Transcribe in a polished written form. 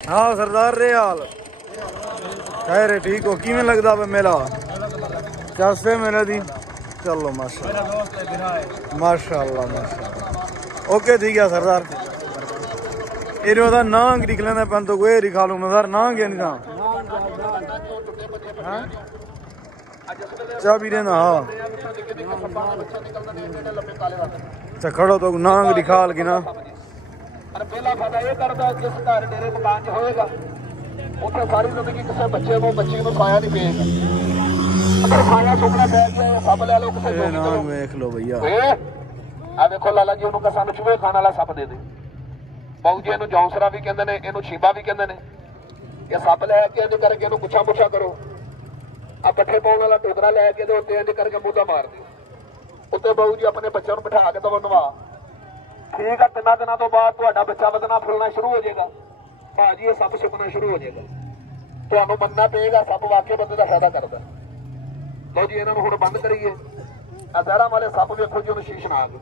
हाँ सरदार रे हाल खैर ठीक हो किमें लगदा पे मेला चस्ते मेले दी चलो माशाल्लाह माशाल्लाह माशाल्लाह ओके ठीक है सरदार इन्हें ओदा नांग निकले ना पन तो कोई रिखा लूं मैं सर नांग है नहीं था चाबी देना हाँ अच्छा खड़ो तो नांग दिखाल की ना पहला फायदा यह करता जिस घर डेरे मकान च होएगा उत्थे सारी जिंदगी किसी बच्चे को बच्ची को खाया नहीं पेगा अगर खाया सुपना पै गया सब ले लो किसी नांग देख लो भैया आ देखो लाला जी उन्होंने कसा चूहे खाने वाला सप दे दे बाऊ जी इन्हू जौंसरा भी कहते हैं इन्हू छीबा भी कहते हैं ये सप लैके इंज करके इन्हू गुच्छा मुच्छा करो आ पट्ठे पाने वाला टोकरा लैके उत्ते इंज करके मुद्दा मार दो उत्ते बाऊ जी अपने बच्चों को बिठा के तो नवा ठीक है 3 दिनों तो बाद तुहाडा बच्चा वधना फुलना शुरू हो जाएगा भाजी ये सप छुपना शुरू हो जाएगा तुहानू मनना पेगा सप वाकई बंदे का फायदा करता लो जी इन्होंने हुण बंद करिए आ जहरां वाले सप वेखो जी उन्हें शीश ना आ गए